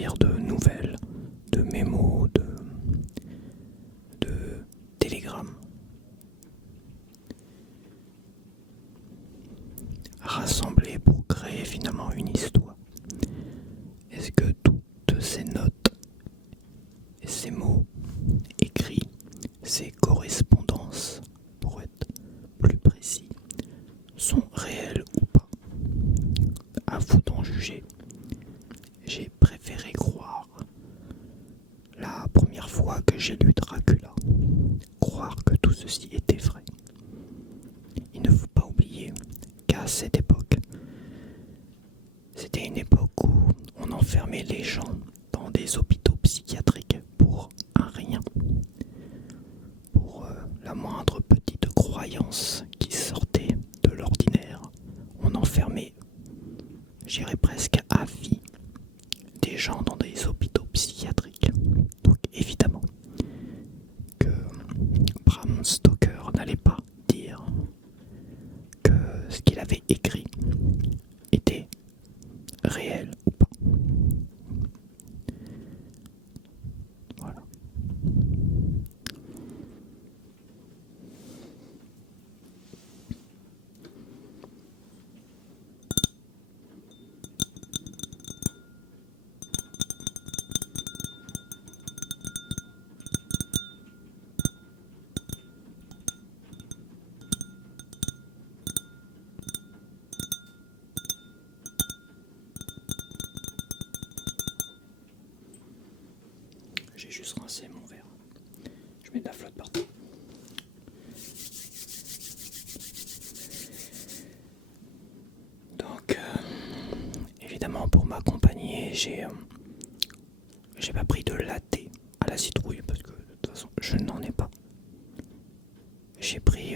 dire, de nouvelles, de mémos, de télégrammes. Rassemblés pour créer finalement une histoire. Est-ce que toutes ces notes et ces mots écrits, ces correspondances, pour être plus précis, sont réelles ou pas? À vous d'en juger. J'ai préféré croire, la première fois que j'ai lu Dracula, croire que tout ceci était vrai. Il ne faut pas oublier qu'à cette époque, c'était une époque où on enfermait les gens dans des hôpitaux psychiatriques pour un rien, pour la moindre petite croyance qui sortait de l'ordinaire. On enfermait, j'irais presque à vie, des gens dans des hôpitaux psychiatriques. Donc évidemment que Bram Stoker n'allait pas dire que ce qu'il avait écrit était réel ou pas. Voilà. J'ai juste rincé mon verre. Je mets de la flotte partout. Donc, évidemment, pour m'accompagner, j'ai pas pris de latte à la citrouille parce que de toute façon, je n'en ai pas. J'ai pris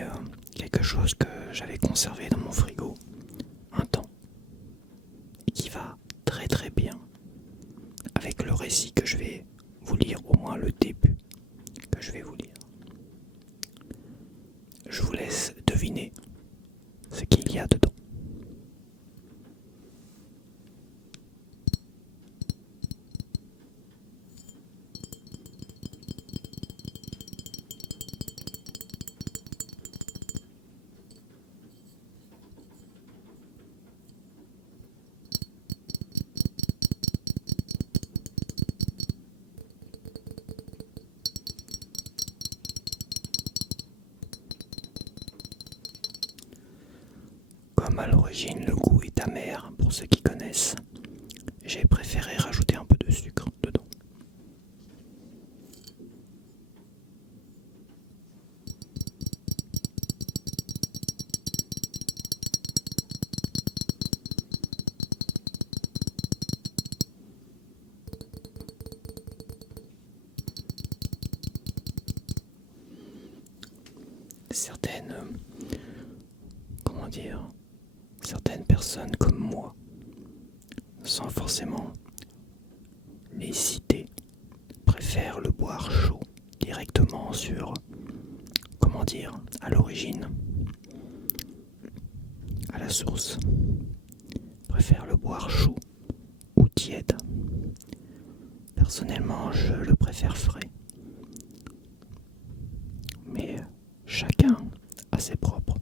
quelque chose que j'avais conservé dans mon frigo un temps et qui va très très bien avec le récit que je vais vous lire, au moins le début que je vais vous lire. Je vous laisse deviner ce qu'il y a dedans. Comme à l'origine le goût est amer pour ceux qui connaissent, j'ai préféré rajouter un peu de sucre dedans. Certaines, certaines personnes comme moi, sans forcément les citer, préfèrent le boire chaud directement à l'origine, à la source. Préfèrent le boire chaud ou tiède. Personnellement, je le préfère frais. Mais chacun a ses propres goûts.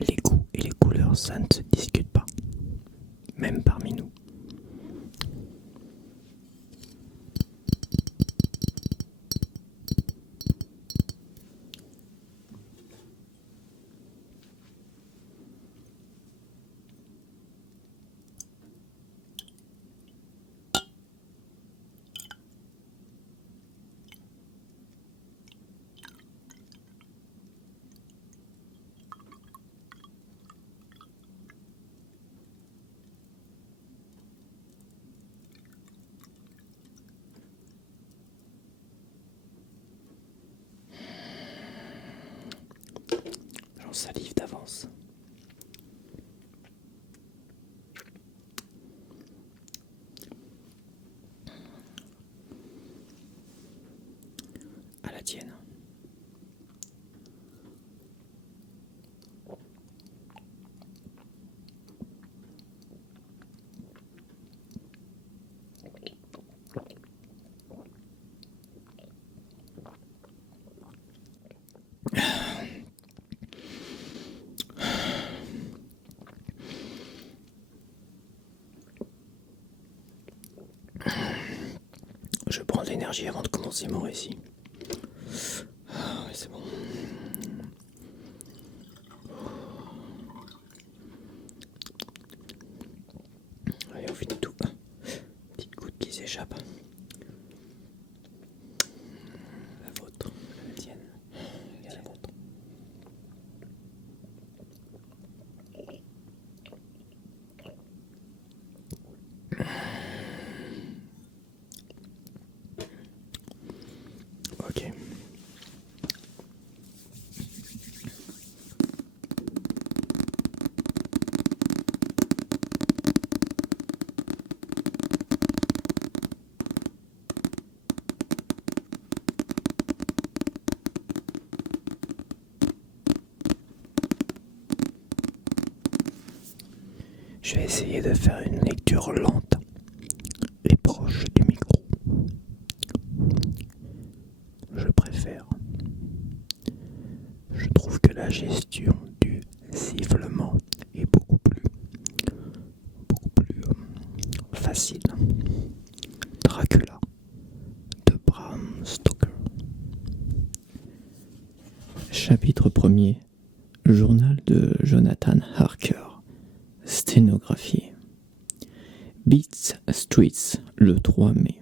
Les goûts et les couleurs, ça ne se discute pas, même parmi nous. J'en salive d'avance. À la tienne. je prends de l'énergie avant de commencer mon récit. Ah, ouais, c'est bon. Allez, on finit tout. Petite goutte qui s'échappe. La vôtre, la tienne et la vôtre. Ok. Je vais essayer de faire une lecture lente et proche du micro. Je préfère. Je trouve que la gestion du sifflement est beaucoup plus facile. Dracula de Bram Stoker. Chapitre 1er. Journal de Jonathan Harker. Sténographie. Beat Streets, le 3 mai.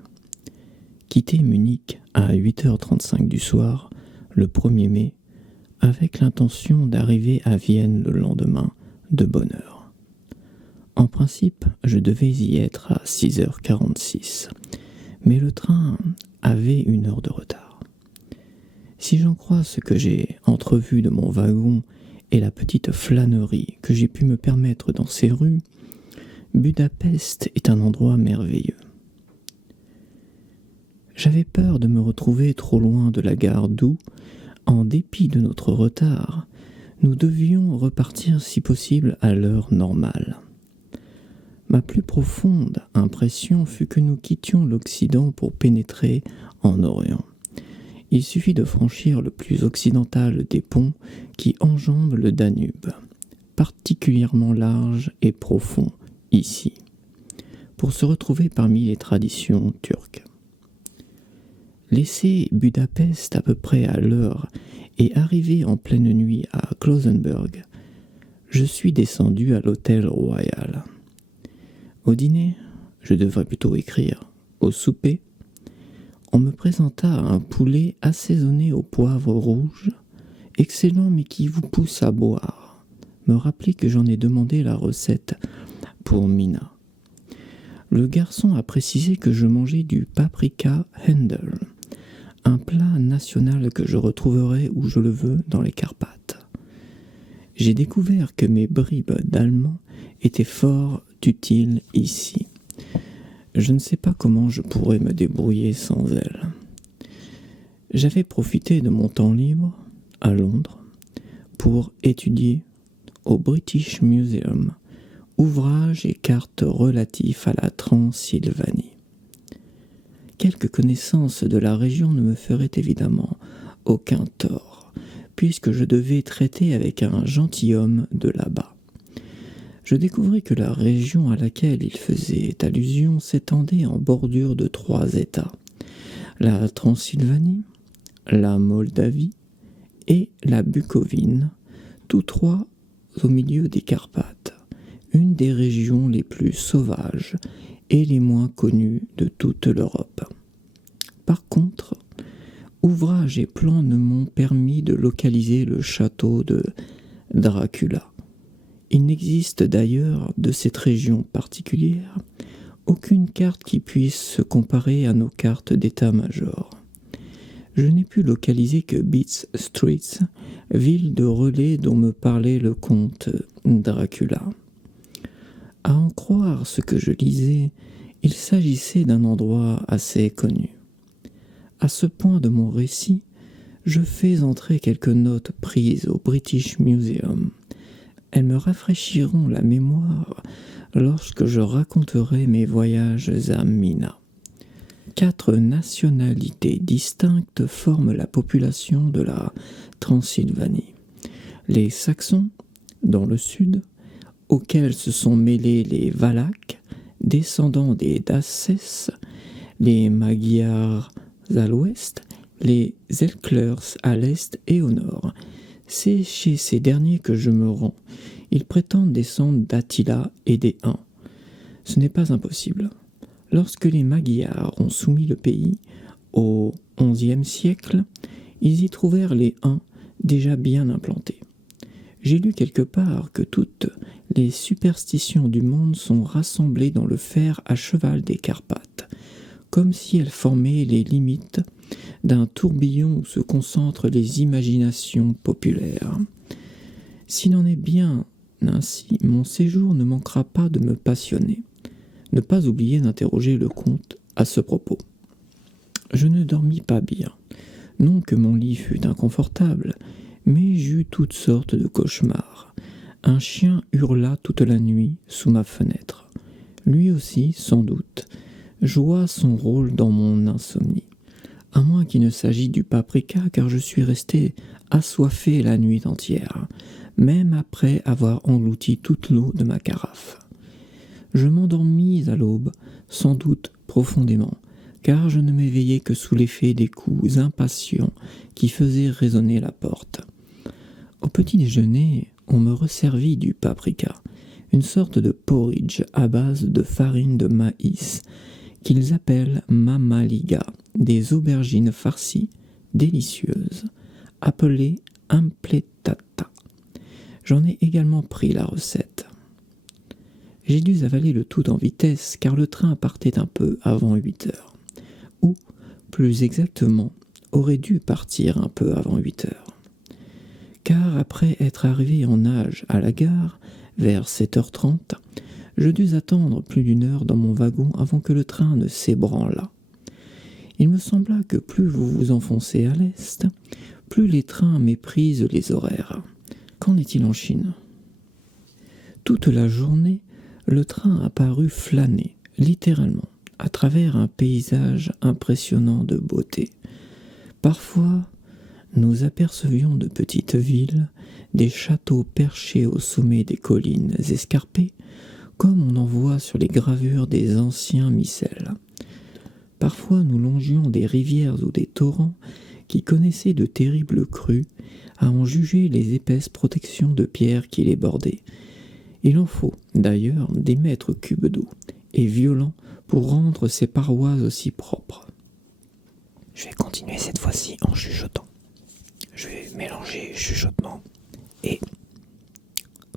Quitté Munich à 8h35 du soir, le 1er mai, avec l'intention d'arriver à Vienne le lendemain de bonne heure. En principe, je devais y être à 6h46, mais le train avait 1 heure de retard. Si j'en crois ce que j'ai entrevu de mon wagon et la petite flânerie que j'ai pu me permettre dans ces rues, Budapest est un endroit merveilleux. J'avais peur de me retrouver trop loin de la gare d'où, en dépit de notre retard, nous devions repartir si possible à l'heure normale. Ma plus profonde impression fut que nous quittions l'Occident pour pénétrer en Orient. Il suffit de franchir le plus occidental des ponts qui enjambent le Danube, particulièrement large et profond ici, pour se retrouver parmi les traditions turques. Laisser Budapest à peu près à l'heure et arriver en pleine nuit à Klausenberg, je suis descendu à l'hôtel royal. Au dîner, je devrais plutôt écrire, au souper, on me présenta un poulet assaisonné au poivre rouge, excellent mais qui vous pousse à boire. Me rappeler que j'en ai demandé la recette pour Mina. Le garçon a précisé que je mangeais du paprika Handel, un plat national que je retrouverai où je le veux dans les Carpates. J'ai découvert que mes bribes d'allemand étaient fort utiles ici. Je ne sais pas comment je pourrais me débrouiller sans elles. J'avais profité de mon temps libre, à Londres, pour étudier au British Museum ouvrages et cartes relatifs à la Transylvanie. Quelques connaissances de la région ne me feraient évidemment aucun tort, puisque je devais traiter avec un gentilhomme de là-bas. Je découvris que la région à laquelle il faisait allusion s'étendait en bordure de 3 États, la Transylvanie, la Moldavie et la Bucovine, tous 3 au milieu des Carpates, une des régions les plus sauvages et les moins connues de toute l'Europe. Par contre, ouvrages et plans ne m'ont permis de localiser le château de Dracula. Il n'existe d'ailleurs de cette région particulière aucune carte qui puisse se comparer à nos cartes d'état-major. Je n'ai pu localiser que Beat Streets, ville de relais dont me parlait le comte Dracula. À en croire ce que je lisais, il s'agissait d'un endroit assez connu. À ce point de mon récit, je fais entrer quelques notes prises au British Museum. Elles me rafraîchiront la mémoire lorsque je raconterai mes voyages à Mina. 4 nationalités distinctes forment la population de la Transylvanie. Les Saxons, dans le sud, auxquels se sont mêlés les Valaques, descendants des Daces, les Magyars à l'ouest, les Zelklers à l'est et au nord. C'est chez ces derniers que je me rends. Ils prétendent descendre d'Attila et des Huns. Ce n'est pas impossible. Lorsque les Magyars ont soumis le pays, au XIe siècle, ils y trouvèrent les Huns déjà bien implantés. J'ai lu quelque part que toutes les superstitions du monde sont rassemblées dans le fer à cheval des Carpates, comme si elles formaient les limites d'un tourbillon où se concentrent les imaginations populaires. S'il en est bien ainsi, mon séjour ne manquera pas de me passionner. Ne pas oublier d'interroger le comte à ce propos. Je ne dormis pas bien. Non que mon lit fût inconfortable, mais j'eus toutes sortes de cauchemars. Un chien hurla toute la nuit sous ma fenêtre. Lui aussi, sans doute, joua son rôle dans mon insomnie. À moins qu'il ne s'agisse du paprika, car je suis resté assoiffé la nuit entière, même après avoir englouti toute l'eau de ma carafe. Je m'endormis à l'aube, sans doute profondément, car je ne m'éveillai que sous l'effet des coups impatients qui faisaient résonner la porte. Au petit déjeuner, on me resservit du paprika, une sorte de porridge à base de farine de maïs, qu'ils appellent mamaliga, des aubergines farcies, délicieuses, appelées impletata. J'en ai également pris la recette. J'ai dû avaler le tout en vitesse, car le train partait un peu avant 8 heures. Ou, plus exactement, aurait dû partir un peu avant 8 heures. Car après être arrivé en nage à la gare, vers 7h30, je dus attendre plus d'une heure dans mon wagon avant que le train ne s'ébranlât. Il me sembla que plus vous vous enfoncez à l'est, plus les trains méprisent les horaires. Qu'en est-il en Chine ? Toute la journée, le train apparut flâner, littéralement, à travers un paysage impressionnant de beauté. Parfois, nous apercevions de petites villes, des châteaux perchés au sommet des collines escarpées, comme on en voit sur les gravures des anciens missels. Parfois nous longions des rivières ou des torrents qui connaissaient de terribles crues, à en juger les épaisses protections de pierre qui les bordaient. Il en faut, d'ailleurs, des mètres cubes d'eau, et violents, pour rendre ces parois aussi propres. Je vais continuer cette fois-ci en chuchotant. Je vais mélanger chuchotement et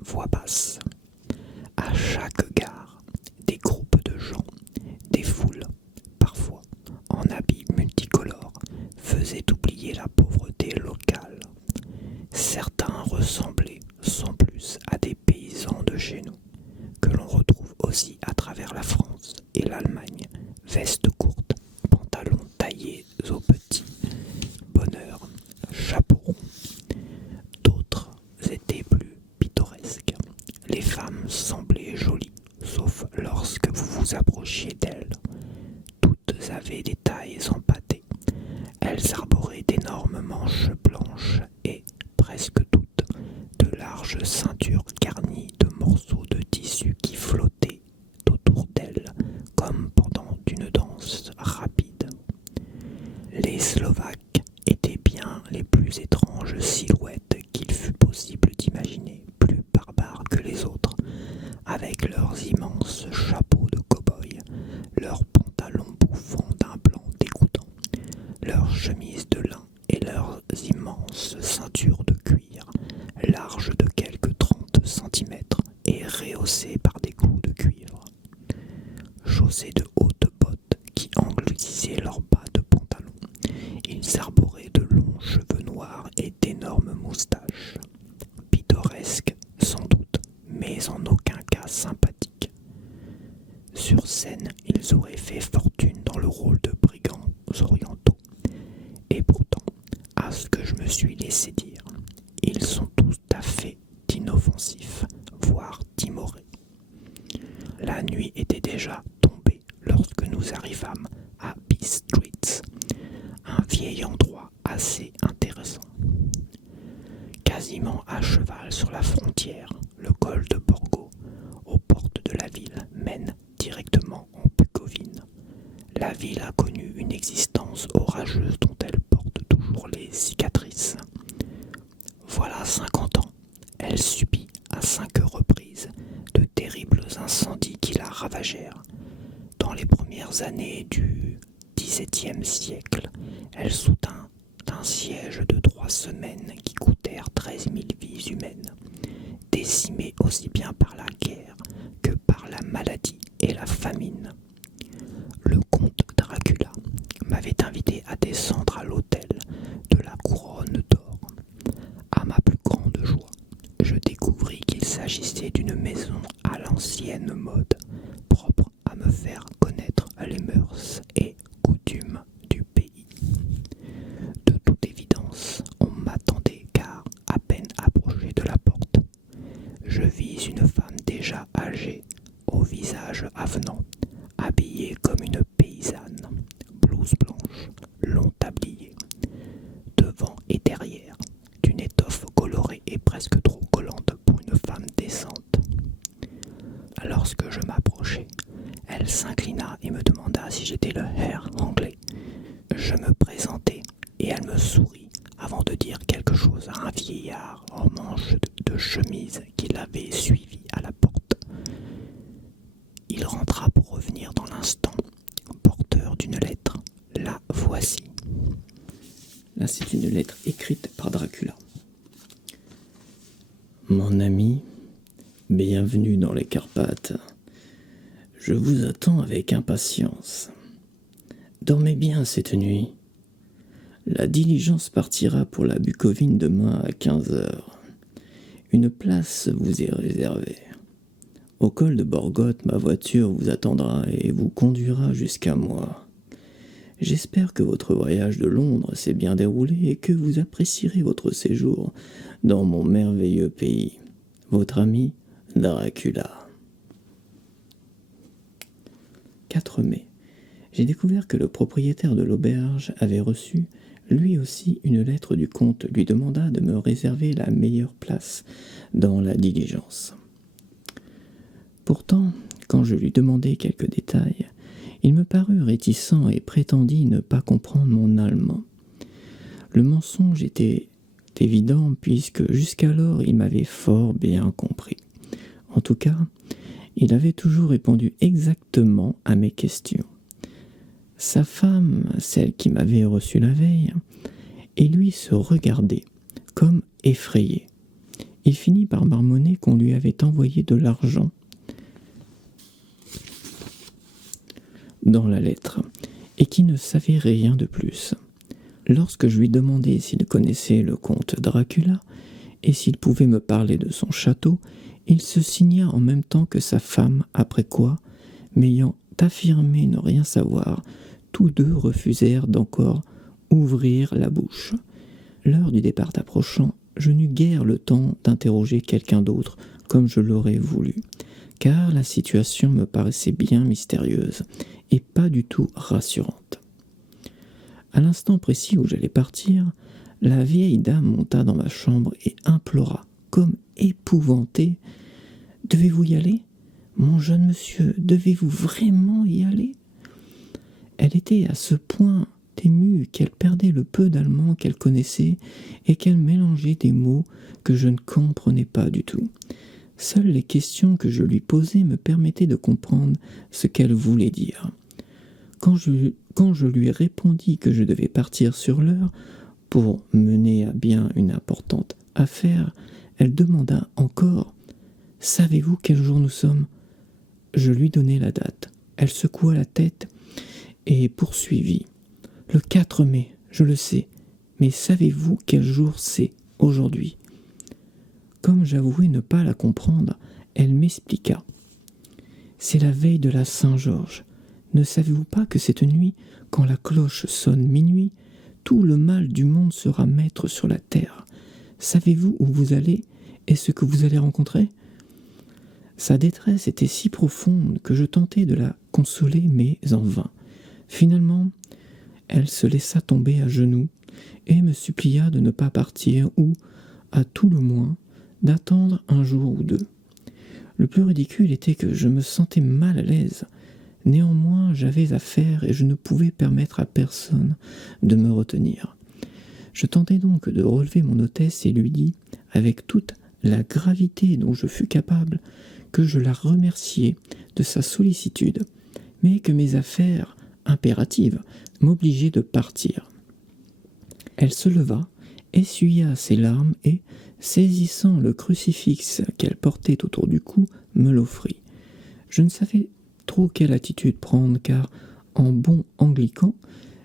voix basse. À chaque gare, des groupes de gens, des foules, parfois en habits multicolores, faisaient oublier la pauvreté locale. Certains ressemblaient sans plus à des paysans de chez nous, que l'on retrouve aussi à travers la France et l'Allemagne, vestes courtes, pantalons taillés au petit, bonheur, chapeau rond. D'autres étaient plus pittoresques. Les femmes semblaient jolies, sauf lorsque vous vous approchiez d'elles. Toutes avaient des tailles empâtées. Elles arboraient d'énormes manches blanches et, presque toutes, de larges ceintures garnies de morceaux de tissu qui flottaient autour d'elles, comme pendant une danse rapide. Les Slovaques étaient bien les plus étranges silhouettes qu'il fût possible d'imaginer, plus barbares que les autres, avec leurs immenses chapeaux de cow-boy, leurs pantalons bouffants d'un blanc dégoûtant, leurs chemises de lin et leurs immenses ceintures de cuir, larges de quelques 30 cm et rehaussées par des clous de cuivre, chaussés de hautes bottes qui engloutissaient leurs bas de pantalon. Ils arboraient de longs cheveux noirs et d'énormes moustaches, pittoresques sans doute, mais en aucun cas sympathiques. Sur scène, ils auraient fait fortune dans le rôle de brigands orientaux. Et pourtant, à ce que je me suis laissé dire, ils sont tout à fait inoffensifs, voire timorés. La nuit était déjà tombée lorsque nous arrivâmes à Bistritz, un vieil endroit assez intéressant. Quasiment à cheval sur la frontière, le col de Borgo, aux portes de la ville, mène directement en Bucovine. La ville ville a connu une existence orageuse dont elle porte toujours les cicatrices. Voilà 50 ans, elle subit à 5 reprises de terribles incendies qui la ravagèrent. Dans les premières années du XVIIe siècle, elle soutint un siège de 3 semaines qui coûtèrent 13 000 vies humaines, décimées aussi bien par la guerre que par la maladie et la famine. Le comte Dracula m'avait invité à descendre à l'hôtel de la Couronne d'Or. À ma plus grande joie, je découvris qu'il s'agissait d'une maison à l'ancienne mode, propre à me faire connaître les mœurs et coutumes du pays. De toute évidence, on m'attendait car, à peine approché de la porte, je vis une femme déjà âgée, au visage avenant, habillée comme une paysanne, blouse blanche, long tablier, devant et derrière, d'une étoffe colorée et presque trop collante pour une femme décente. Lorsque je m'approchai, elle s'inclina et me demanda si j'étais le Herr anglais. Je me présentai et elle me sourit avant de dire quelque chose à un vieillard en manches de chemise qui l'avait suivi à la porte. Il rentra pour revenir dans l'instant, porteur d'une lettre. La voici. Là, c'est une lettre écrite par Dracula. Mon ami, bienvenue dans les Carpates. Je vous attends avec impatience. Dormez bien cette nuit. La diligence partira pour la Bucovine demain à 15h. Une place vous est réservée. Au col de Borgotte, ma voiture vous attendra et vous conduira jusqu'à moi. J'espère que votre voyage de Londres s'est bien déroulé et que vous apprécierez votre séjour dans mon merveilleux pays. Votre ami Dracula. 4 mai. J'ai découvert que le propriétaire de l'auberge avait reçu, lui aussi, une lettre du comte lui demanda de me réserver la meilleure place dans la diligence. Pourtant, quand je lui demandai quelques détails, il me parut réticent et prétendit ne pas comprendre mon allemand. Le mensonge était évident puisque jusqu'alors il m'avait fort bien compris. En tout cas, il avait toujours répondu exactement à mes questions. Sa femme, celle qui m'avait reçu la veille, et lui se regardaient, comme effrayés. Il finit par marmonner qu'on lui avait envoyé de l'argent dans la lettre, et qu'il ne savait rien de plus. Lorsque je lui demandai s'il connaissait le comte Dracula, et s'il pouvait me parler de son château, il se signa en même temps que sa femme, après quoi, m'ayant affirmé ne rien savoir, tous deux refusèrent d'encore ouvrir la bouche. L'heure du départ approchant, je n'eus guère le temps d'interroger quelqu'un d'autre comme je l'aurais voulu, car la situation me paraissait bien mystérieuse et pas du tout rassurante. À l'instant précis où j'allais partir, la vieille dame monta dans ma chambre et implora, comme épouvantée, « Devez-vous y aller ? Mon jeune monsieur, devez-vous vraiment y aller ?» Elle était à ce point émue qu'elle perdait le peu d'allemand qu'elle connaissait et qu'elle mélangeait des mots que je ne comprenais pas du tout. Seules les questions que je lui posais me permettaient de comprendre ce qu'elle voulait dire. Quand je lui répondis que je devais partir sur l'heure pour mener à bien une importante affaire, elle demanda encore « Savez-vous quel jour nous sommes ?» Je lui donnai la date. Elle secoua la tête et poursuivit. « Le 4 mai, je le sais, mais savez-vous quel jour c'est aujourd'hui ?» Comme j'avouai ne pas la comprendre, elle m'expliqua. « C'est la veille de la Saint-Georges. Ne savez-vous pas que cette nuit, quand la cloche sonne minuit, tout le mal du monde sera maître sur la terre? Savez-vous où vous allez et ce que vous allez rencontrer ?» Sa détresse était si profonde que je tentai de la consoler, mais en vain. Finalement, elle se laissa tomber à genoux et me supplia de ne pas partir ou, à tout le moins, d'attendre un jour ou deux. Le plus ridicule était que je me sentais mal à l'aise. Néanmoins, j'avais affaire et je ne pouvais permettre à personne de me retenir. Je tentai donc de relever mon hôtesse et lui dis, avec toute la gravité dont je fus capable, que je la remerciais de sa sollicitude, mais que mes affaires impératives m'obligeaient de partir. Elle se leva, essuya ses larmes et, saisissant le crucifix qu'elle portait autour du cou, me l'offrit. Je ne savais trop quelle attitude prendre, car, en bon anglican,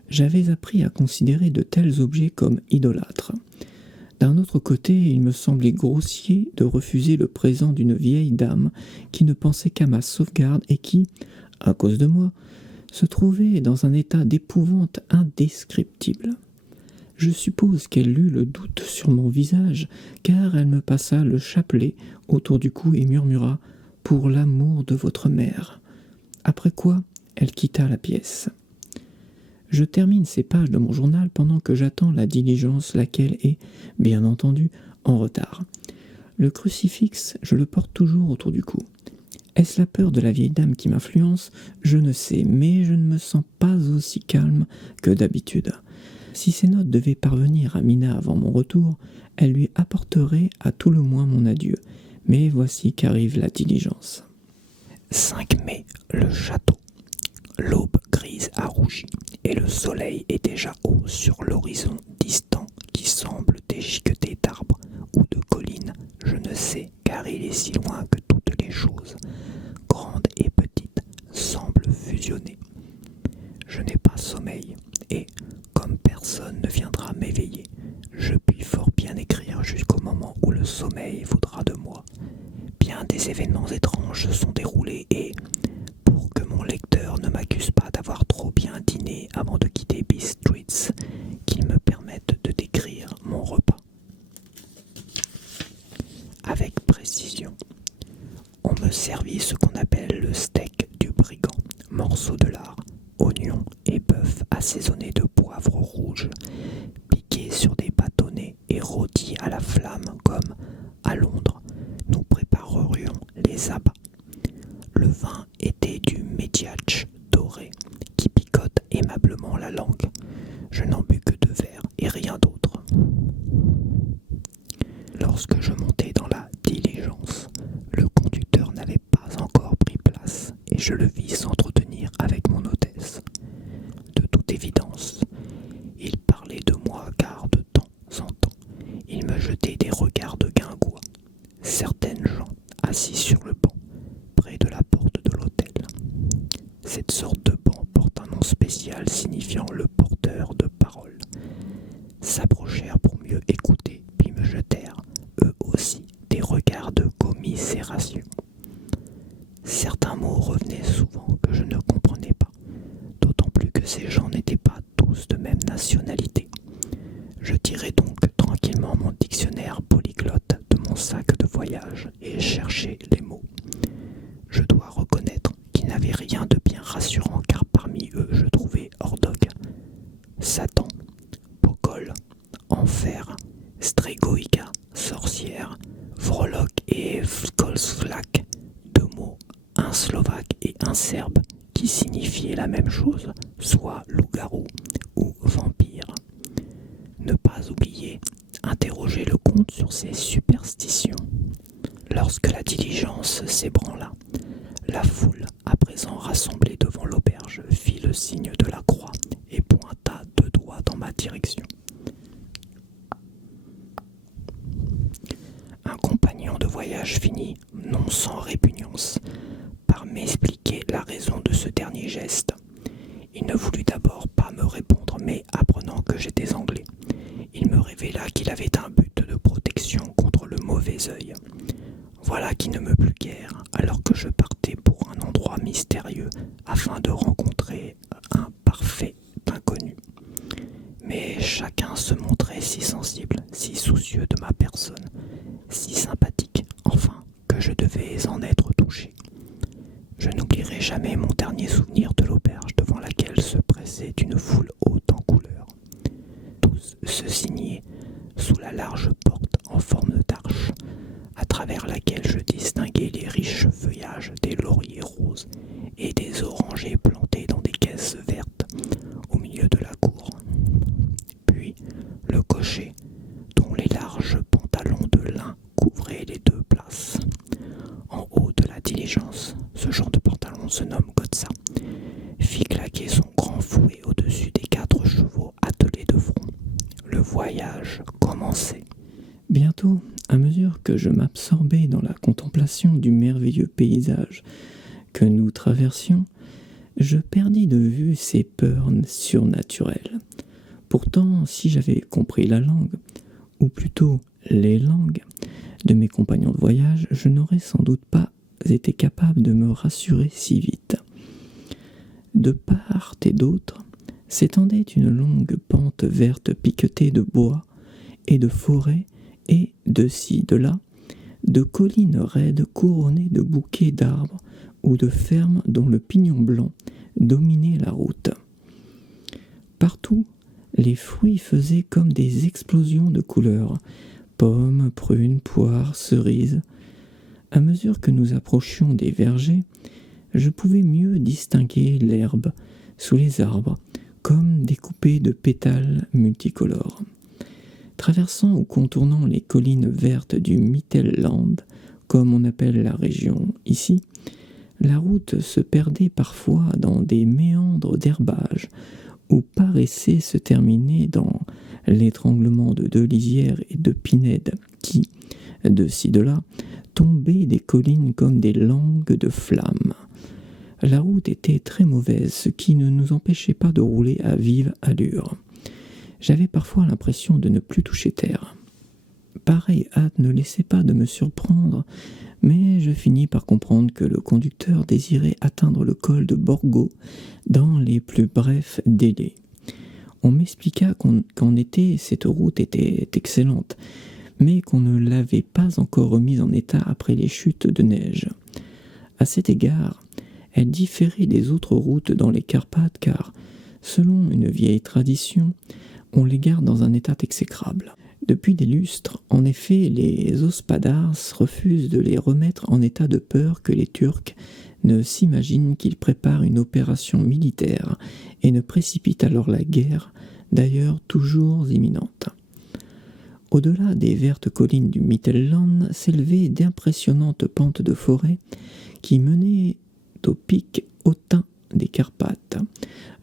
j'avais appris à considérer de tels objets comme idolâtres. D'un autre côté, il me semblait grossier de refuser le présent d'une vieille dame qui ne pensait qu'à ma sauvegarde et qui, à cause de moi, se trouvait dans un état d'épouvante indescriptible. Je suppose qu'elle eut le doute sur mon visage, car elle me passa le chapelet autour du cou et murmura « Pour l'amour de votre mère », après quoi elle quitta la pièce. Je termine ces pages de mon journal pendant que j'attends la diligence, laquelle est, bien entendu, en retard. Le crucifix, je le porte toujours autour du cou. Est-ce la peur de la vieille dame qui m'influence? Je ne sais, mais je ne me sens pas aussi calme que d'habitude. Si ces notes devaient parvenir à Mina avant mon retour, elles lui apporteraient à tout le moins mon adieu. Mais voici qu'arrive la diligence. 5 mai, le château. L'aube grise a rougi, et le soleil est déjà haut sur l'horizon distant qui semble déchiqueté d'arbres ou de collines, je ne sais, car il est si loin que toutes les choses, grandes et petites, semblent fusionner. Je n'ai pas sommeil, et, comme personne ne viendra m'éveiller, je puis fort bien écrire jusqu'au moment où le sommeil voudra de moi. Bien des événements étranges se sont déroulés et, pour que mon lecteur ne m'accuse pas d'avoir trop bien dîné avant de quitter Bistritz, qu'il me permette de décrire mon repas. Avec précision, on me servit ce qu'on appelle le steak du brigand, morceaux de lard, oignons et bœuf assaisonnés de poivre rouge, piqués sur des bâtonnets et rôtis à la flamme comme, à Londres, nous préparerions les abats. Le vin était du Mediac doré, qui picote aimablement la langue. Je n'en bus que 2 verres et rien d'autre. Lorsque je montai dans la diligence, le conducteur n'avait pas encore pris place et je le vis s'entretenir avec mon hôtesse. De toute évidence, il parlait de moi car de temps en temps, il me jetait des regards de guingois. Certaines gens, assis sur le banc, près de la porte de l'hôtel. Cette sorte de banc porte un nom spécial signifiant le porteur de parole. S'approchèrent pour mieux écouter, puis me jetèrent, eux aussi, des regards de commisération. Certains mots revenaient souvent que je ne comprenais pas, d'autant plus que ces gens n'étaient pas tous de même nationalité. Je tirai donc tranquillement mon dictionnaire polyglotte de mon sac de voyage et cherchai les mots. Je dois reconnaître qu'il n'avait rien de bien rassurant car parmi eux je trouvais Ordog, Satan, Pokol, Enfer, Stregoïka, sorcière, Vrolok et Vkolslak, 2 mots, un slovaque et un serbe qui signifiaient la même chose, soit loup-garou ou vampire. Ne pas oublier, interroger le comte sur ses superstitions. Lorsque la diligence s'ébranla, la foule, à présent rassemblée devant l'auberge, fit le signe de la croix et pointa 2 doigts dans ma direction. Un compagnon de voyage finit, non sans répugnance, par m'expliquer la raison de ce dernier geste. Il ne voulut d'abord pas me répondre, mais apprenant que j'étais anglais, il me révéla qu'il avait un but de protection contre le mauvais œil. Voilà qui ne me plut guère, alors que je partais pour un endroit mystérieux afin de rencontrer un parfait inconnu. Mais chacun se montrait si sensible, si soucieux de ma personne, si sympathique, enfin, que je devais en être touché. Je n'oublierai jamais mon dernier souvenir de l'auberge devant laquelle se pressait une foule haute en couleur. Tous se signaient sous la large porte en forme d'arche, à travers laquelle je distinguais les riches feuillages des lauriers roses et des orangers dans la contemplation du merveilleux paysage que nous traversions, je perdis de vue ces peurs surnaturelles. Pourtant, si j'avais compris la langue, ou plutôt les langues, de mes compagnons de voyage, je n'aurais sans doute pas été capable de me rassurer si vite. De part et d'autre, s'étendait une longue pente verte piquetée de bois et de forêts et, de ci, de là, de collines raides couronnées de bouquets d'arbres ou de fermes dont le pignon blanc dominait la route. Partout, les fruits faisaient comme des explosions de couleurs, pommes, prunes, poires, cerises. À mesure que nous approchions des vergers, je pouvais mieux distinguer l'herbe sous les arbres, comme découpée de pétales multicolores. Traversant ou contournant les collines vertes du Mittelland, comme on appelle la région ici, la route se perdait parfois dans des méandres d'herbage ou paraissait se terminer dans l'étranglement de deux lisières et de pinèdes qui, de ci de là, tombaient des collines comme des langues de flammes. La route était très mauvaise, ce qui ne nous empêchait pas de rouler à vive allure. J'avais parfois l'impression de ne plus toucher terre. Pareille hâte ne laissait pas de me surprendre, mais je finis par comprendre que le conducteur désirait atteindre le col de Borgo dans les plus brefs délais. On m'expliqua qu'en été, cette route était excellente, mais qu'on ne l'avait pas encore remise en état après les chutes de neige. À cet égard, elle différait des autres routes dans les Carpates car, selon une vieille tradition, on les garde dans un état exécrable. Depuis des lustres, en effet, les ospadars refusent de les remettre en état de peur que les Turcs ne s'imaginent qu'ils préparent une opération militaire et ne précipitent alors la guerre, d'ailleurs toujours imminente. Au-delà des vertes collines du Mittelland s'élevaient d'impressionnantes pentes de forêt qui menaient au pic hautain des Carpates.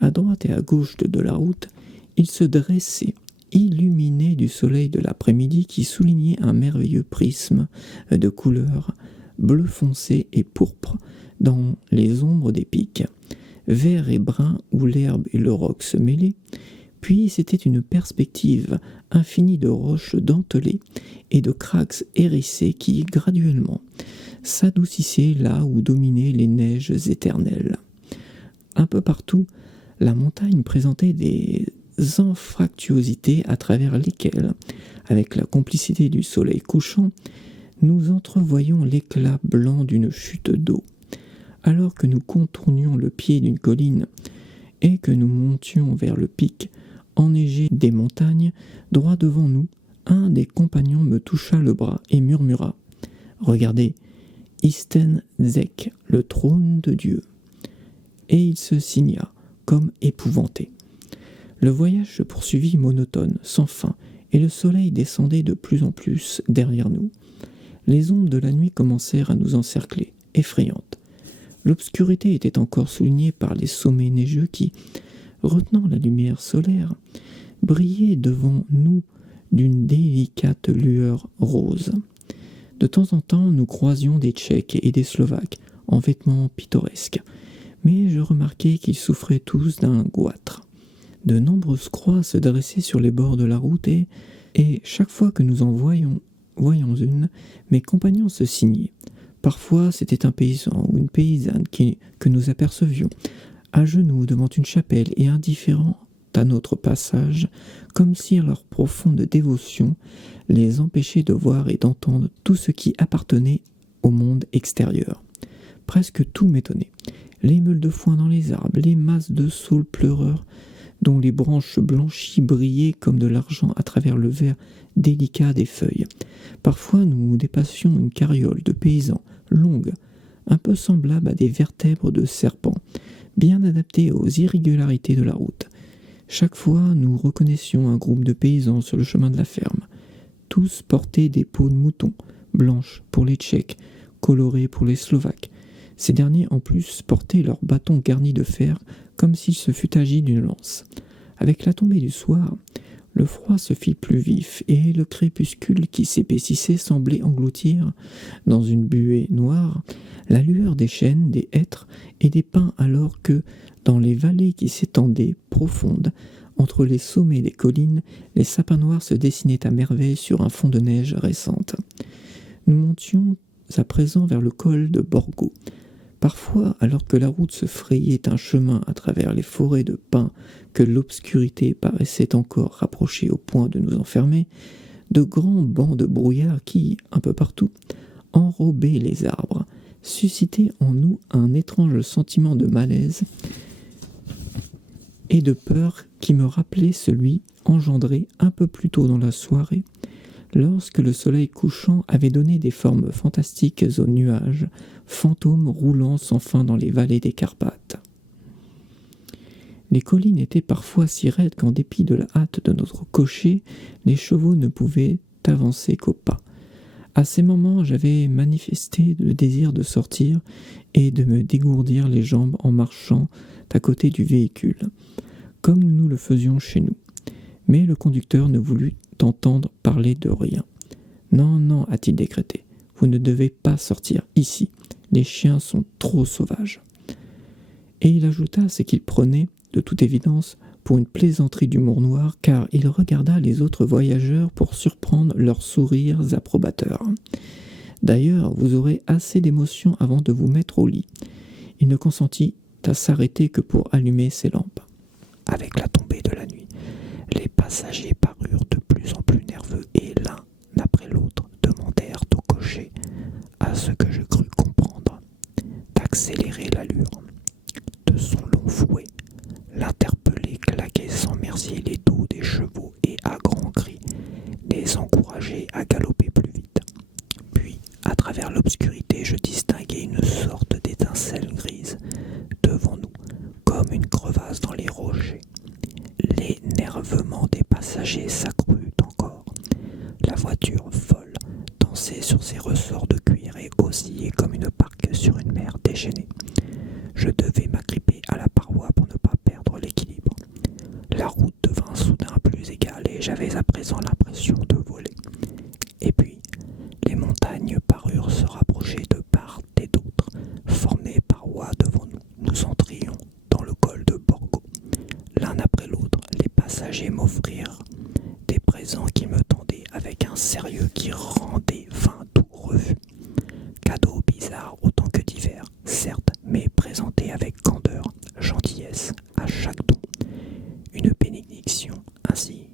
À droite et à gauche de la route, ils se dressaient, illuminés du soleil de l'après-midi qui soulignait un merveilleux prisme de couleurs bleu foncé et pourpre dans les ombres des pics, vert et brun où l'herbe et le roc se mêlaient, puis c'était une perspective infinie de roches dentelées et de crags hérissés qui, graduellement, s'adoucissaient là où dominaient les neiges éternelles. Un peu partout, la montagne présentait des anfractuosités à travers lesquelles, avec la complicité du soleil couchant, nous entrevoyions l'éclat blanc d'une chute d'eau. Alors que nous contournions le pied d'une colline et que nous montions vers le pic enneigé des montagnes, droit devant nous, un des compagnons me toucha le bras et murmura « Regardez, Isten Zek, le trône de Dieu !» Et il se signa, comme épouvanté. Le voyage se poursuivit monotone, sans fin, et le soleil descendait de plus en plus derrière nous. Les ombres de la nuit commencèrent à nous encercler, effrayantes. L'obscurité était encore soulignée par les sommets neigeux qui, retenant la lumière solaire, brillaient devant nous d'une délicate lueur rose. De temps en temps, nous croisions des Tchèques et des Slovaques en vêtements pittoresques, mais je remarquai qu'ils souffraient tous d'un goitre. De nombreuses croix se dressaient sur les bords de la route et chaque fois que nous en voyions une, mes compagnons se signaient. Parfois, c'était un paysan ou une paysanne que nous apercevions, à genoux devant une chapelle et indifférents à notre passage, comme si leur profonde dévotion les empêchait de voir et d'entendre tout ce qui appartenait au monde extérieur. Presque tout m'étonnait. Les meules de foin dans les arbres, les masses de saules pleureurs dont les branches blanchies brillaient comme de l'argent à travers le vert délicat des feuilles. Parfois, nous dépassions une carriole de paysans, longue, un peu semblable à des vertèbres de serpents, bien adaptées aux irrégularités de la route. Chaque fois, nous reconnaissions un groupe de paysans sur le chemin de la ferme. Tous portaient des peaux de mouton, blanches pour les Tchèques, colorées pour les Slovaques. Ces derniers, en plus, portaient leurs bâtons garnis de fer comme s'il se fût agi d'une lance. Avec la tombée du soir, Le froid se fit plus vif, et le crépuscule qui s'épaississait semblait engloutir, dans une buée noire, la lueur des chênes, des hêtres et des pins, alors que, dans les vallées qui s'étendaient, profondes, entre les sommets des collines, les sapins noirs se dessinaient à merveille sur un fond de neige récente. Nous montions à présent vers le col de Borgo. Parfois, alors que la route se frayait un chemin à travers les forêts de pins, que l'obscurité paraissait encore rapprochée au point de nous enfermer, de grands bancs de brouillard qui, un peu partout, enrobaient les arbres, suscitaient en nous un étrange sentiment de malaise et de peur qui me rappelait celui engendré un peu plus tôt dans la soirée, lorsque le soleil couchant avait donné des formes fantastiques aux nuages, fantômes roulant sans fin dans les vallées des Carpates. Les collines étaient parfois si raides qu'en dépit de la hâte de notre cocher, les chevaux ne pouvaient avancer qu'au pas. À ces moments, j'avais manifesté le désir de sortir et de me dégourdir les jambes en marchant à côté du véhicule, comme nous le faisions chez nous. Mais le conducteur ne voulut entendre parler de rien. « Non, non, a-t-il décrété, vous ne devez pas sortir ici, les chiens sont trop sauvages. » Et il ajouta ce qu'il prenait, de toute évidence, pour une plaisanterie d'humour noir, car il regarda les autres voyageurs pour surprendre leurs sourires approbateurs. « D'ailleurs, vous aurez assez d'émotion avant de vous mettre au lit. » Il ne consentit à s'arrêter que pour allumer ses lampes. Avec la tombée de la nuit, les passagers parurent de plus en plus nerveux et l'un après l'autre demandèrent au cocher, à ce que je crus comprendre, d'accélérer l'allure. De son long fouet, l'interpellé claquait sans merci les dos des chevaux et à grands cris les encourageait à galoper plus vite. Puis, à travers l'obscurité, je distinguai une sorte d'étincelle grise devant nous, comme une crevasse dans les rochers. L'énervement des passagers s'accrut encore. La voiture folle dansait sur ses ressorts de cuir et oscillait comme une barque sur une mer déchaînée. Je devais m'agripper à la paroi pour ne pas perdre l'équilibre. La route devint soudain plus égale et j'avais à présent l'impression de voler. Et puis, les montagnes parurent se rapprocher de part et d'autre, formées parois devant nous. Nous entrions dans le col de Borgo. L'un après l'autre, les passagers m'offrirent des présents qui me tendaient avec un sérieux qui rendait vain tout refus. Cadeaux bizarres autant que divers, certes, mais présentés avec candeur, gentillesse, à chaque don. Une bénédiction, ainsi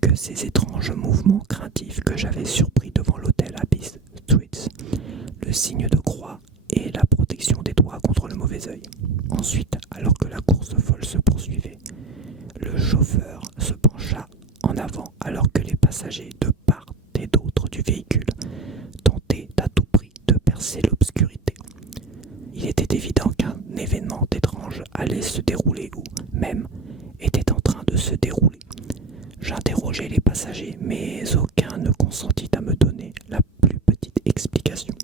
que ces étranges mouvements craintifs que j'avais surpris devant l'hôtel Abbey Street, le signe de croix et la protection des doigts contre le mauvais œil. Ensuite, alors que la course folle se poursuivait, le chauffeur se pencha en avant alors que les passagers de part et d'autre du véhicule tentaient à tout prix de percer l'obscurité. Il était évident qu'un événement étrange allait se dérouler ou même était en train de se dérouler. J'interrogeai les passagers, mais aucun ne consentit à me donner la plus petite explication.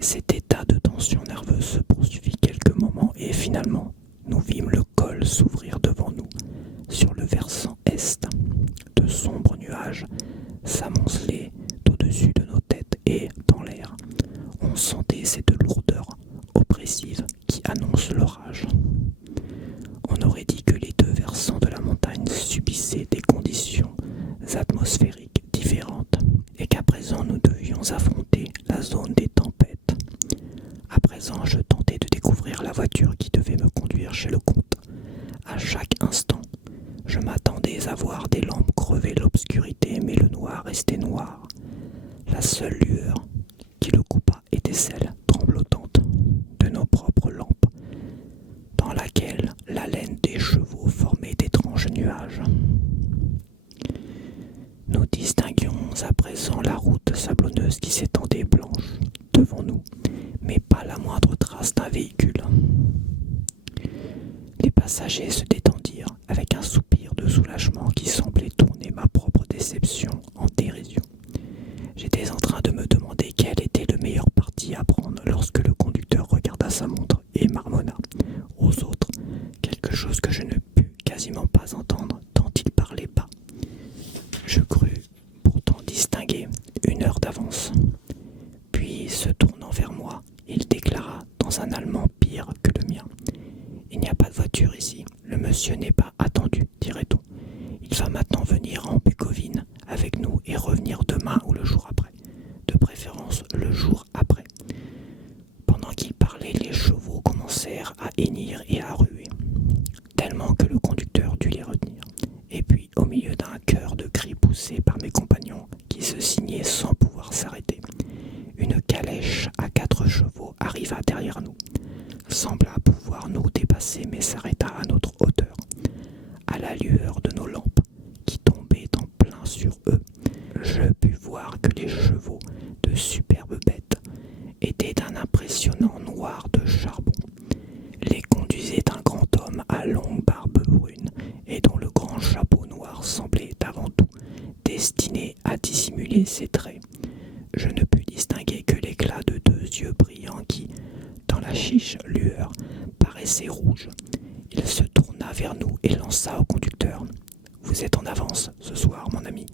Cet état de tension nerveuse se poursuivit quelques moments et finalement, nous vîmes le col s'ouvrir devant nous. Sur le versant est, de sombres nuages s'amoncelaient au-dessus de nos têtes et, dans l'air, on sentait cette lourdeur oppressive qui annonce l'orage. On aurait dit que les deux versants de la montagne subissaient des conditions atmosphériques différentes et qu'à présent nous devions affronter la zone des tempêtes. À présent, je tentais de découvrir la voiture qui devait me conduire chez le comte. À chaque instant, je m'attendais à voir des lampes crever l'obscurité, mais le noir restait noir. La seule lueur qui le coupa était celle, tremblotante, de nos propres lampes, dans laquelle la laine des chevaux formait d'étranges nuages. Nous distinguions à présent la route sablonneuse qui s'étendait blanche devant nous, mais pas la moindre trace d'un véhicule. Les passagers se détendirent avec un soupir de soulagement qui semblait tourner ma propre déception en dérision. J'étais en train de me demander quel était le meilleur parti à prendre lorsque le conducteur regarda sa montre et marmonna aux autres quelque chose que je ne pus quasiment pas entendre tant il parlait bas. vers moi. Il déclara dans un allemand pire que le mien. Il n'y a pas de voiture ici. Le monsieur n'est pas attendu, dirait-on. Il va maintenant venir en Bucovine avec nous et revenir demain ou le jour après. De préférence le jour après. Pendant qu'il parlait, les chevaux commencèrent à hennir et à ruer, tellement que le conducteur dut les retenir. Et puis, au milieu d'un chœur de cris poussés par mes compagnons, qui se signaient sans pouvoir s'arrêter, une calèche à 4 chevaux arriva derrière nous, sembla pouvoir nous dépasser mais s'arrêta à notre hauteur. À la lueur de nos lampes, qui tombaient en plein sur eux, je pus voir que les chevaux, de superbes bêtes, étaient d'un impressionnant noir de charbon. Les conduisait un grand homme à longue barbe brune et dont le grand chapeau noir semblait avant tout destiné à dissimuler ses traits. Je ne pus distinguer que l'éclat de 2 yeux brillants qui, dans la chiche lueur, paraissaient rouges. Il se tourna vers nous et lança au conducteur. « Vous êtes en avance ce soir, mon ami. »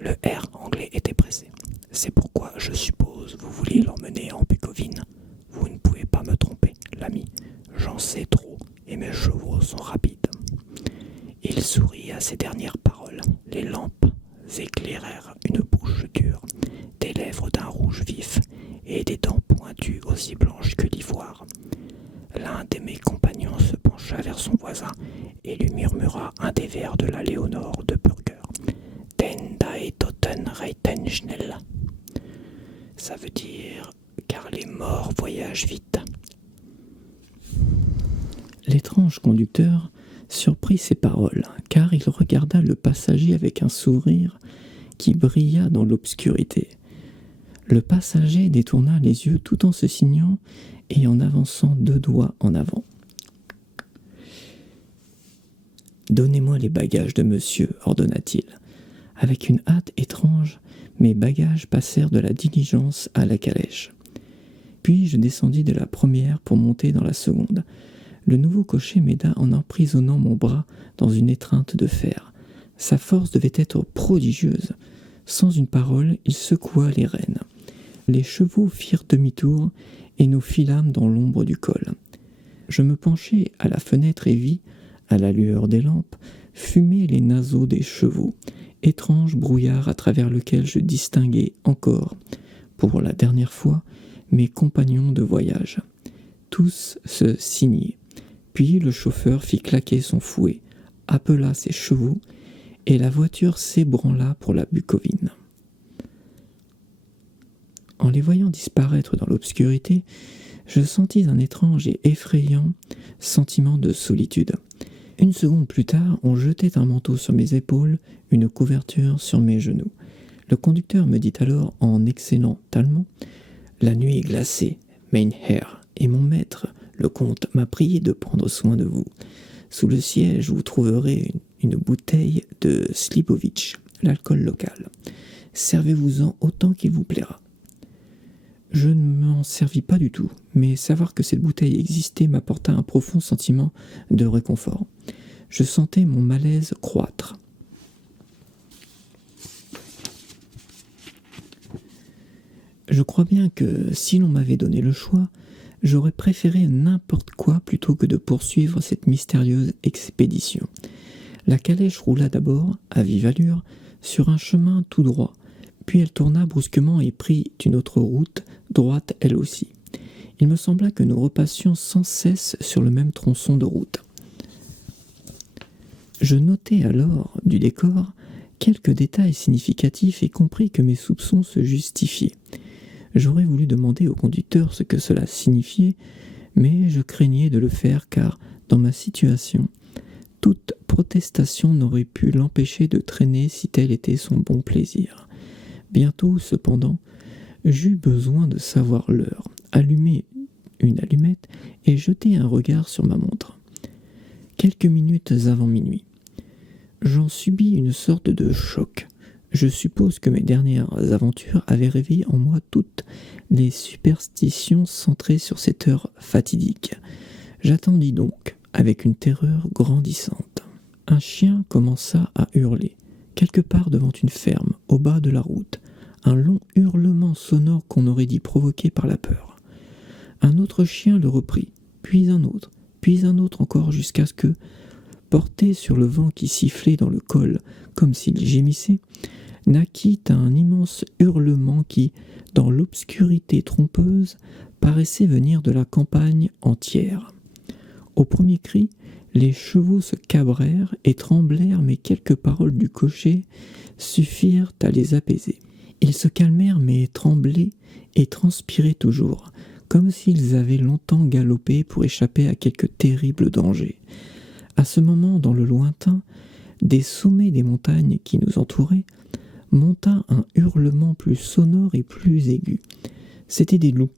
Le R anglais était pressé. « C'est pourquoi, je suppose, vous vouliez l'emmener en Bucovine. Vous ne pouvez pas me tromper, l'ami. J'en sais trop et mes chevaux sont rapides. » Il sourit à ces dernières paroles. Les lampes éclairèrent une bouche dure, des lèvres d'un rouge vif et des dents pointues aussi blanches que l'ivoire. L'un de mes compagnons se pencha vers son voisin et lui murmura un des vers de la Léonore de Burger. « Den die Toten reiten schnell » Ça veut dire « car les morts voyagent vite ». L'étrange conducteur surprit ces paroles, car il regarda le passager avec un sourire qui brilla dans l'obscurité. Le passager détourna les yeux tout en se signant et en avançant 2 doigts en avant. « Donnez-moi les bagages de monsieur, ordonna-t-il. Avec une hâte étrange, mes bagages passèrent de la diligence à la calèche. Puis je descendis de la première pour monter dans la seconde. Le nouveau cocher m'aida en emprisonnant mon bras dans une étreinte de fer. Sa force devait être prodigieuse. Sans une parole, il secoua les rênes. Les chevaux firent demi-tour et nous filâmes dans l'ombre du col. Je me penchai à la fenêtre et vis, à la lueur des lampes, fumer les naseaux des chevaux, étrange brouillard à travers lequel je distinguai encore, pour la dernière fois, mes compagnons de voyage. Tous se signaient. Puis le chauffeur fit claquer son fouet, appela ses chevaux, et la voiture s'ébranla pour la Bucovine. En les voyant disparaître dans l'obscurité, je sentis un étrange et effrayant sentiment de solitude. Une seconde plus tard, on jetait un manteau sur mes épaules, une couverture sur mes genoux. Le conducteur me dit alors en excellent allemand « La nuit est glacée, mein Herr, et mon maître, le comte, m'a prié de prendre soin de vous. Sous le siège, vous trouverez une bouteille de Slibovic, l'alcool local. Servez-vous-en autant qu'il vous plaira. » Je ne m'en servis pas du tout, mais savoir que cette bouteille existait m'apporta un profond sentiment de réconfort. Je sentais mon malaise croître. Je crois bien que si l'on m'avait donné le choix, j'aurais préféré n'importe quoi plutôt que de poursuivre cette mystérieuse expédition. La calèche roula d'abord, à vive allure, sur un chemin tout droit, puis elle tourna brusquement et prit une autre route, droite elle aussi. Il me sembla que nous repassions sans cesse sur le même tronçon de route. Je notai alors du décor quelques détails significatifs et compris que mes soupçons se justifiaient. J'aurais voulu demander au conducteur ce que cela signifiait, mais je craignais de le faire car, dans ma situation, toute protestation n'aurait pu l'empêcher de traîner si tel était son bon plaisir. Bientôt, cependant, j'eus besoin de savoir l'heure, allumer une allumette et jeter un regard sur ma montre. Quelques minutes avant minuit. J'en subis une sorte de choc. Je suppose que mes dernières aventures avaient réveillé en moi toutes les superstitions centrées sur cette heure fatidique. J'attendis donc, avec une terreur grandissante. Un chien commença à hurler, quelque part devant une ferme, au bas de la route, un long hurlement sonore qu'on aurait dit provoqué par la peur. Un autre chien le reprit, puis un autre encore, jusqu'à ce que, porté sur le vent qui sifflait dans le col comme s'il gémissait, naquit un immense hurlement qui, dans l'obscurité trompeuse, paraissait venir de la campagne entière. Au premier cri, les chevaux se cabrèrent et tremblèrent, mais quelques paroles du cocher suffirent à les apaiser. Ils se calmèrent, mais tremblaient et transpiraient toujours, comme s'ils avaient longtemps galopé pour échapper à quelque terrible danger. À ce moment, dans le lointain, des sommets des montagnes qui nous entouraient, monta un hurlement plus sonore et plus aigu. C'étaient des loups,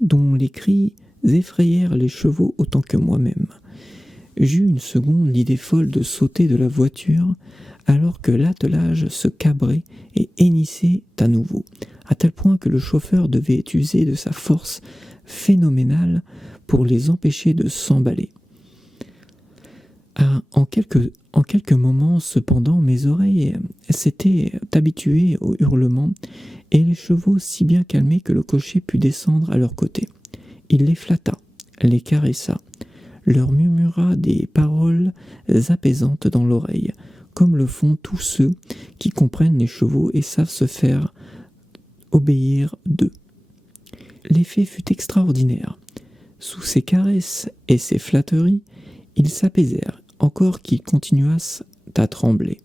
dont les cris effrayèrent les chevaux autant que moi-même. J'eus une seconde l'idée folle de sauter de la voiture, alors que l'attelage se cabrait et hennissait à nouveau, à tel point que le chauffeur devait user de sa force phénoménale pour les empêcher de s'emballer. En quelques moments, cependant, mes oreilles s'étaient habituées au hurlement, et les chevaux si bien calmés que le cocher put descendre à leur côté. Il les flatta, les caressa, leur murmura des paroles apaisantes dans l'oreille, comme le font tous ceux qui comprennent les chevaux et savent se faire obéir d'eux. L'effet fut extraordinaire. Sous ces caresses et ces flatteries, ils s'apaisèrent, encore qu'ils continuassent à trembler.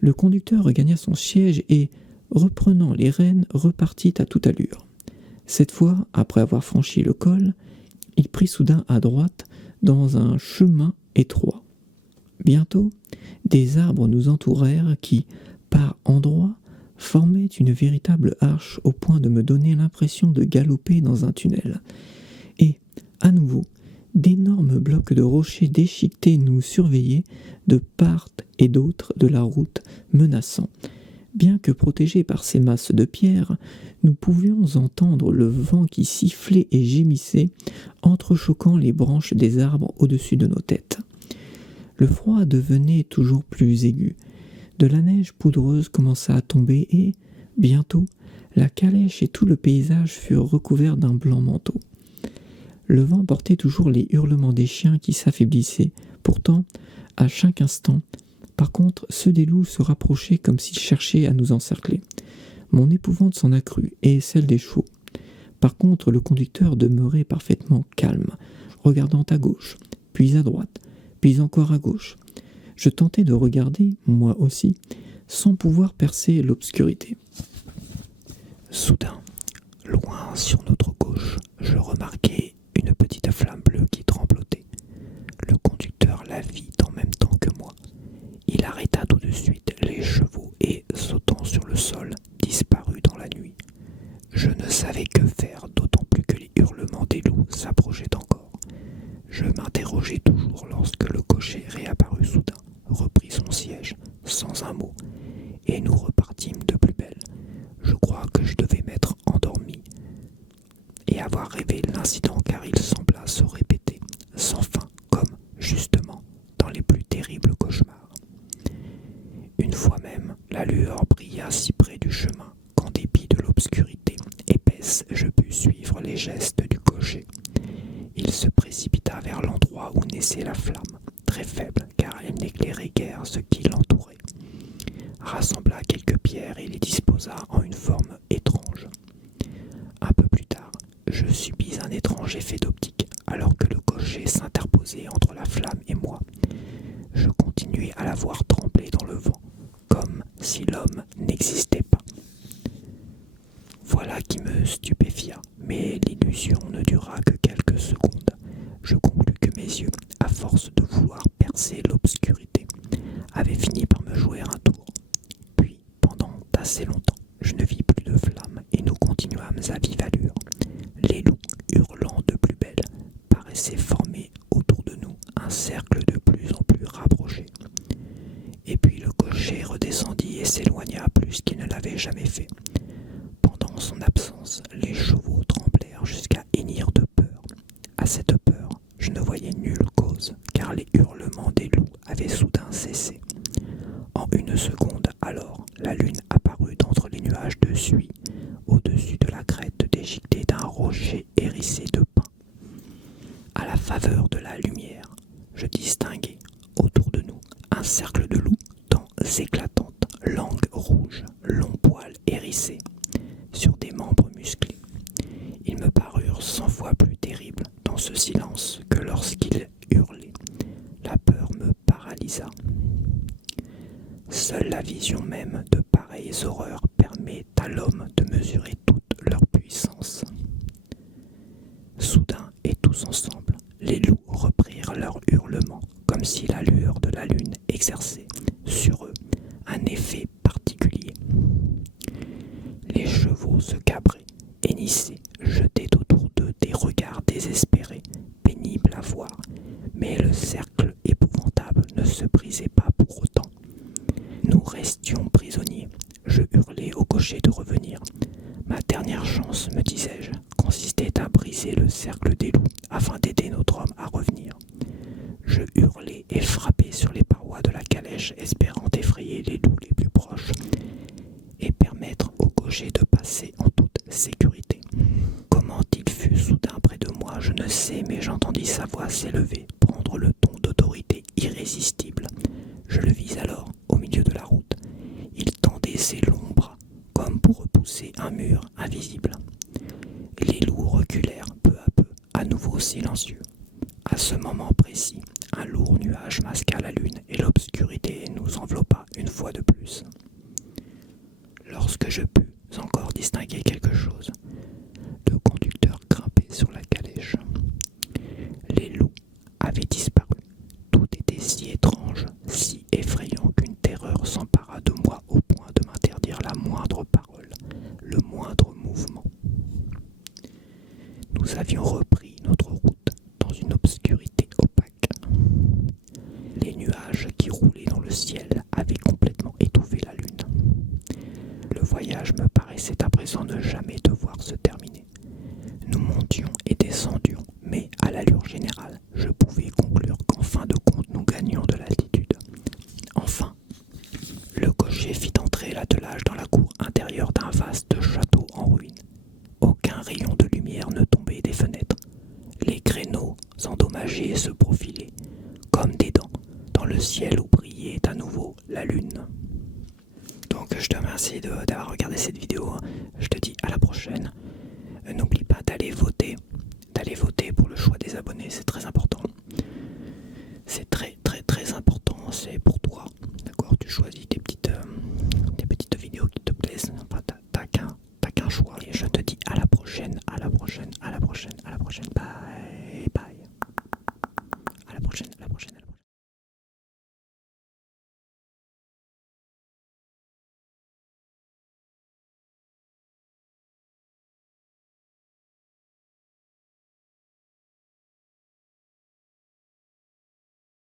Le conducteur regagna son siège et, reprenant les rênes, repartit à toute allure. Cette fois, après avoir franchi le col, il prit soudain à droite dans un chemin étroit. Bientôt, des arbres nous entourèrent qui, par endroits, formaient une véritable arche au point de me donner l'impression de galoper dans un tunnel. Et, à nouveau, d'énormes blocs de rochers déchiquetés nous surveillaient de part et d'autre de la route, menaçant. Bien que protégés par ces masses de pierres, nous pouvions entendre le vent qui sifflait et gémissait, entrechoquant les branches des arbres au-dessus de nos têtes. Le froid devenait toujours plus aigu. De la neige poudreuse commença à tomber et, bientôt, la calèche et tout le paysage furent recouverts d'un blanc manteau. Le vent portait toujours les hurlements des chiens qui s'affaiblissaient. Pourtant, à chaque instant, par contre, ceux des loups se rapprochaient comme s'ils cherchaient à nous encercler. Mon épouvante s'en accrut, et celle des chevaux. Par contre, le conducteur demeurait parfaitement calme, regardant à gauche, puis à droite, puis encore à gauche. Je tentais de regarder, moi aussi, sans pouvoir percer l'obscurité. Soudain, loin sur notre gauche, je remarquai une petite flamme bleue qui tremblotait. Le conducteur la vit en même temps que moi. Il arrêta tout de suite les chevaux et, sautant sur le sol, disparut dans la nuit. Je ne savais que faire, d'autant plus que les hurlements des loups s'approchaient encore. Je m'interrogeais toujours lorsque le cocher réapparut soudain, reprit son siège, sans un mot, et nous repartîmes de plus belle. Je crois que je devais m'être endormi et avoir rêvé l'incident, car il sembla se répéter sans fin, comme, justement, dans les plus terribles cauchemars. Une fois même, la lueur brilla si près du chemin qu'en dépit de l'obscurité épaisse, je pus suivre les gestes du cocher. Il se précipita vers l'endroit où naissait la flamme, très faible car elle n'éclairait guère ce qui l'entourait, rassembla quelques pierres et les disposa en une forme étrange. Un peu plus tard, je subis un étrange effet d'optique, alors que le cocher s'interposait entre la flamme et moi. Je continuais à la voir trembler dans le vent, comme si l'homme n'existait pas. Voilà qui me stupéfia, mais l'illusion ne dura que quelques secondes. Je conclus que mes yeux, à force de vouloir percer l'obscurité, avaient fini par me jouer un tour. Puis, pendant assez longtemps, je ne vis plus de flammes et nous continuâmes à vive allure. Les loups, hurlant de plus belle, paraissaient former autour de nous un cercle de plus en plus rapproché. Et puis le cocher redescendit et s'éloigna plus qu'il ne l'avait jamais fait. Pendant son absence, les chevaux tremblèrent jusqu'à hennir de peur. À cette peur, je ne voyais nulle cause, car les hurlements des loups avaient soudain cessé. En une seconde, alors, la lune apparut d'entre les nuages de suie, au-dessus de la crête déchiquetée d'un rocher hérissé de faveur de la lumière, je distinguai autour de nous un cercle de loups, dents éclatantes, langue rouge, longs poils hérissés, sur des membres musclés. Ils me parurent 100 fois plus terribles dans ce silence que lorsqu'ils hurlaient. La peur me paralysa. Seule la vision même de pareilles horreurs permet à l'homme de mesurer toute leur puissance. Soudain, et tous ensemble, les loups reprirent leur hurlement, comme si la lueur de la lune exerçait sur eux un effet particulier. Les chevaux se cabraient, hennissaient, jetaient autour d'eux des regards désespérés, pénibles à voir, mais le cercle épouvantable ne se brisait pas pour autant. Nous restions prisonniers. Je hurlai au cocher de revenir. Ma dernière chance, me disais-je, consistait à briser le cercle des loups afin d'aider notre homme à revenir. Je hurlai et frappai sur les parois de la calèche, espérant effrayer les loups les plus proches et permettre au cocher de passer en toute sécurité. Comment il fut soudain près de moi, je ne sais, mais j'entendis sa voix s'élever, prendre le ton d'autorité irrésistible. Je le vis alors, au milieu de la route. Il tendait ses longs bras, comme pour repousser un mur invisible. Les loups reculèrent peu à peu, à nouveau silencieux. À ce moment précis, un lourd nuage masqua la lune et l'obscurité nous enveloppa une fois de plus. Lorsque je pus encore distinguer quelque chose, le conducteur grimpait sur la calèche. Les loups avaient disparu. Tout était si étrange, si effrayant qu'une terreur s'empara de moi au point de m'interdire la moindre parole, le moindre mouvement. Nous avions repris notre route dans une obscurité opaque. Les nuages qui roulaient dans le ciel avaient complètement étouffé la lune. Le voyage me paraissait à présent ne jamais devoir se terminer. Nous montions et descendions, mais à l'allure générale, je pouvais conclure qu'en fin de compte nous gagnions de l'altitude. Enfin, le cocher fit entrer l'attelage dans la cour intérieure d'un vaste château en ruine. Aucun rayon de lumière ne tombait des fenêtres. Les créneaux endommagés se profilaient, comme des dents, dans le ciel où brillait à nouveau la lune. Donc je te remercie d'avoir regardé cette vidéo. Je te dis à la prochaine.